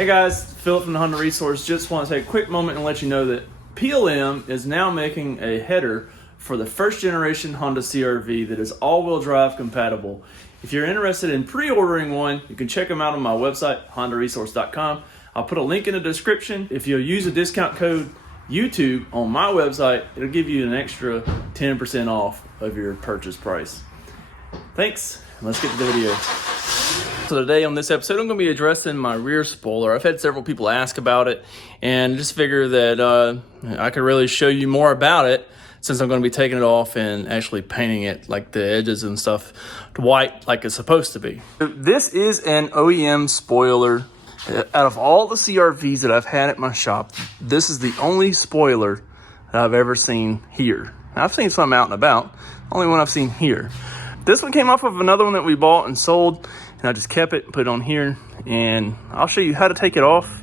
Hey guys, Philip from the Honda Resource. Just want to take a quick moment and let you know that PLM is now making a header for the first generation Honda CRV that is all-wheel drive compatible. If you're interested in pre-ordering one, you can check them out on my website, hondaresource.com. I'll put a link in the description. If you'll use a discount code YouTube on my website, it'll give you an extra 10% off of your purchase price. Thanks, and let's get to the video. So today on this episode, I'm going to be addressing my rear spoiler. I've had several people ask about it, and just figure that I could really show you more about it since I'm going to be taking it off and actually painting it, like the edges and stuff, to white like it's supposed to be. This is an OEM spoiler. Out of all the CRVs that I've had at my shop, this is the only spoiler that I've ever seen here. I've seen some out and about, only one I've seen here. This one came off of another one that we bought and sold, and I just kept it and put it on here, and I'll show you how to take it off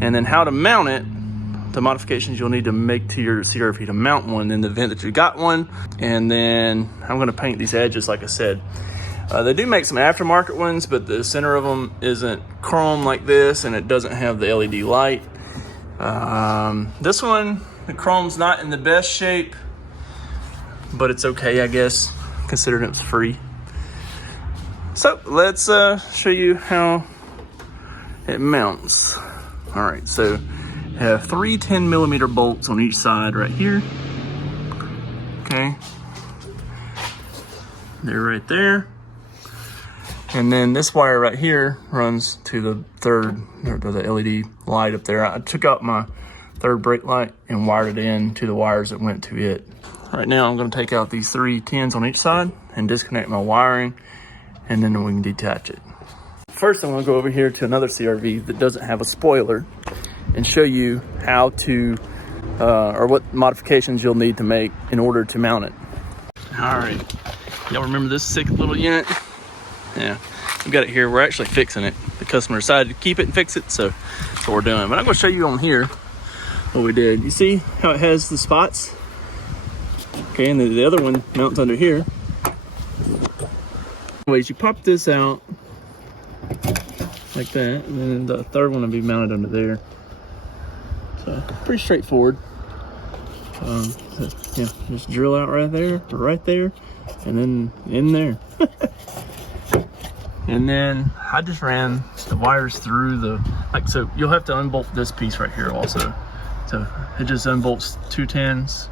and then how to mount it, the modifications you'll need to make to your CRV to mount one in the event that you got one. And then I'm going to paint these edges like I said. They do make some aftermarket ones, but the center of them isn't chrome like this, and it doesn't have the LED light. This one, the chrome's not in the best shape, but it's okay, I guess, considering it was free. So let's show you how it mounts. All right, so I have three 10mm bolts on each side right here. Okay, they're right there. And then this wire right here runs to the third, or to the LED light up there. I took out my third brake light and wired it in to the wires that went to it. Right now I'm going to take out these three 10s on each side and disconnect my wiring, and then we can detach it. First, I'm going to go over here to another CRV that doesn't have a spoiler and show you how to, or what modifications you'll need to make in order to mount it. All right, y'all remember this sick little unit? Yeah, we got it here. We're actually fixing it. The customer decided to keep it and fix it, so that's what we're doing. But I'm going to show you on here what we did. You see how it has the spots? Okay, and the other one mounts under here. Anyways, you pop this out like that, and then the third one will be mounted under there. So pretty straightforward. So, yeah, just drill out right there, and then in there. And then I just ran the wires through the, so you'll have to unbolt this piece right here also. So it just unbolts two 10s,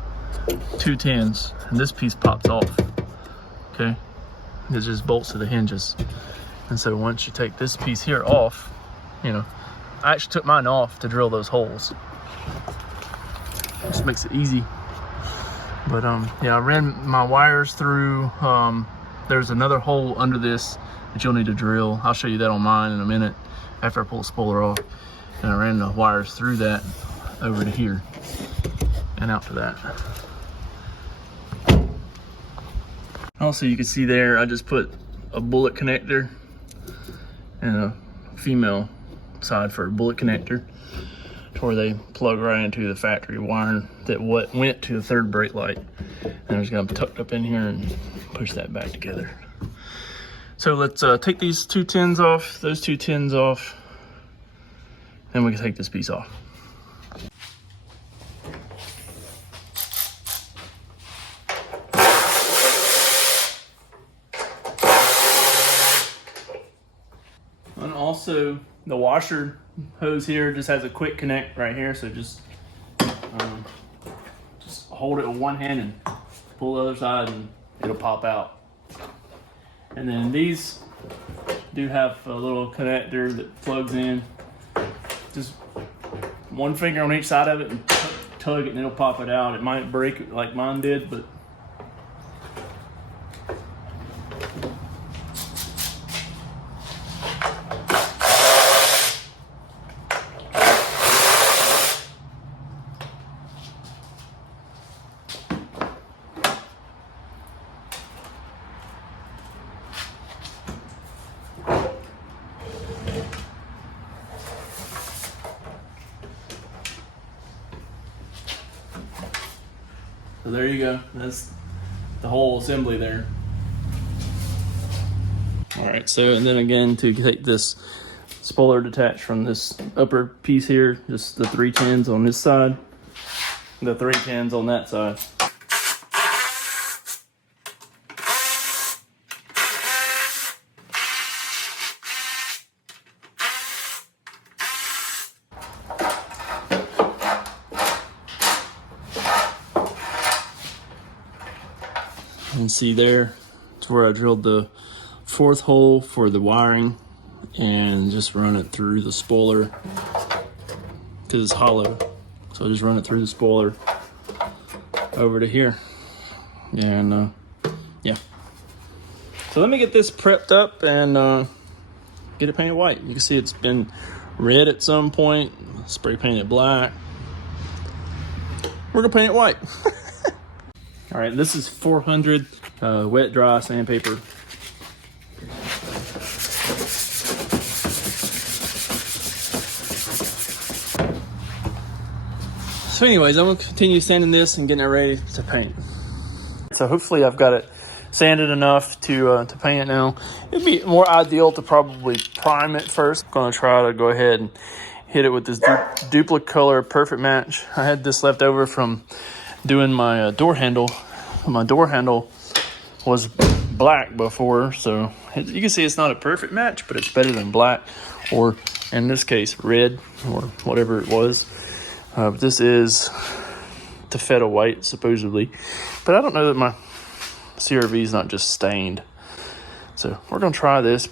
and this piece pops off, okay? It just bolts to the hinges. And so once you take this piece here off, you know, I actually took mine off to drill those holes. Just makes it easy. But yeah, I ran my wires through. There's another hole under this that you'll need to drill. I'll show you that on mine in a minute after I pull the spoiler off. And I ran the wires through that over to here and out to that. Also, you can see there, I just put a bullet connector and a female side for a bullet connector to where they plug right into the factory wire that went to the third brake light. And I'm just gonna tuck up in here and push that back together. So let's take these two 10s off, those two 10s off, then we can take this piece off. And also the washer hose here just has a quick connect right here, so just hold it with one hand and pull the other side and it'll pop out. And then these do have a little connector that plugs in. Just one finger on each side of it and tug it and it'll pop it out. It might break like mine did, but so there you go. That's the whole assembly there. All right, so and then again to take this spoiler detached from this upper piece here, just the 310s on this side, the 310s on that side. You can see there, it's where I drilled the 4th hole for the wiring and just run it through the spoiler because it's hollow. So I just run it through the spoiler over to here. And yeah. So let me get this prepped up and get it painted white. You can see it's been red at some point, spray painted black. We're gonna paint it white. All right, this is 400 wet dry sandpaper. So anyways, I'm gonna continue sanding this and getting it ready to paint. So hopefully I've got it sanded enough to paint it now. It'd be more ideal to probably prime it first. I'm gonna try to go ahead and hit it with this Duplicolor Perfect Match. I had this left over from doing my door handle. My door handle was black before, so you can see it's not a perfect match, but it's better than black, or in this case, red, or whatever it was. But this is taffeta white, supposedly. But I don't know that my CRV is not just stained. So we're going to try this.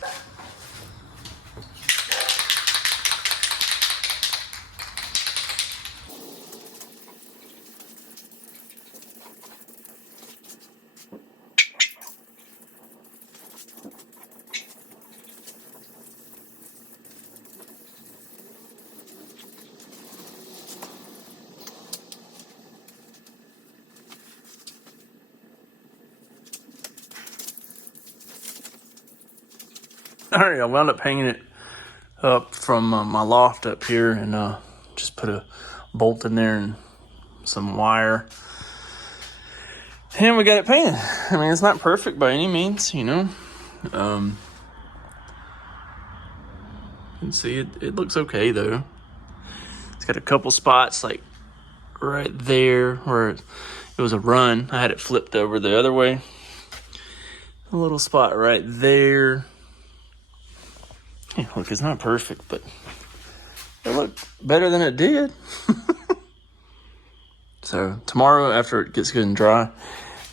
All right, I wound up hanging it up from my loft up here and just put a bolt in there and some wire. And we got it painted. I mean, it's not perfect by any means, you know. You can see it looks okay though. It's got a couple spots like right there where it was a run. I had it flipped over the other way. A little spot right there. Yeah, look, it's not perfect, but it looked better than it did. So tomorrow, after it gets good and dry,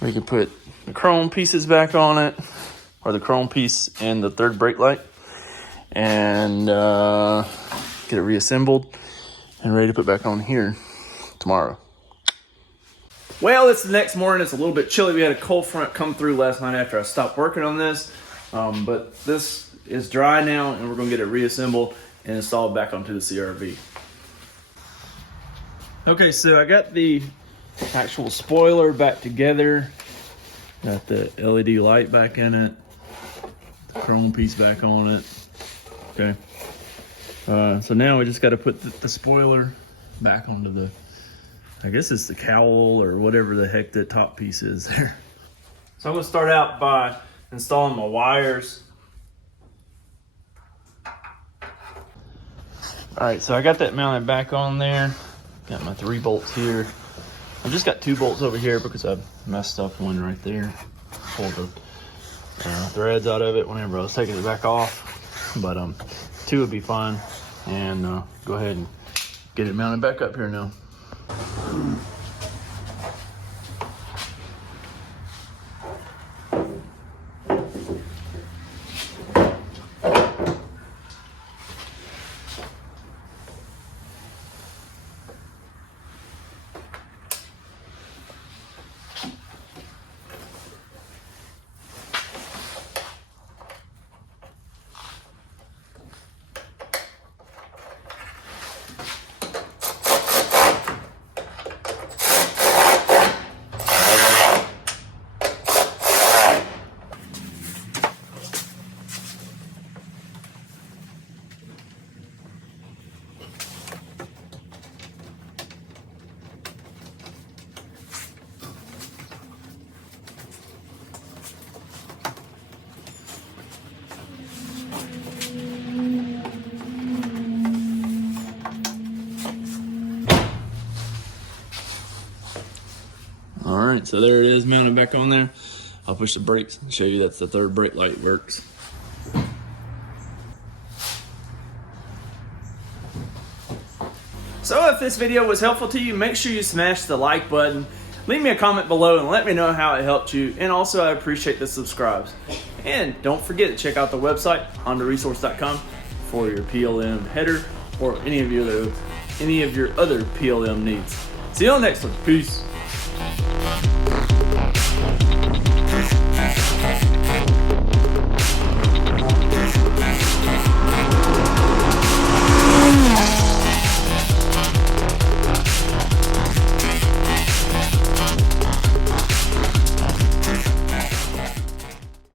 we can put the chrome pieces back on it, or the chrome piece and the 3rd brake light, and get it reassembled and ready to put back on here tomorrow. Well, it's the next morning. It's a little bit chilly. We had a cold front come through last night after I stopped working on this, but this is dry now, and we're going to get it reassembled and installed back onto the CRV. Okay, so I got the actual spoiler back together. Got the LED light back in it. The chrome piece back on it. Okay. So now we just got to put the spoiler back onto the, I guess it's the cowl or whatever the heck the top piece is there. So I'm going to start out by installing my wires. All right, so I got that mounted back on there. Got my 3 bolts here. I've just got 2 bolts over here because I messed up one right there. Pulled the threads out of it whenever I was taking it back off. But 2 would be fine. And go ahead and get it mounted back up here now. right, so there it is, mounted back on there. I'll push the brakes and show you that's the third brake light works. So if this video was helpful to you, make sure you smash the like button. Leave me a comment below and let me know how it helped you. And also I appreciate the subscribes. And don't forget to check out the website, HondaResource.com, for your PLM header or any of your other PLM needs. See you on the next one. Peace.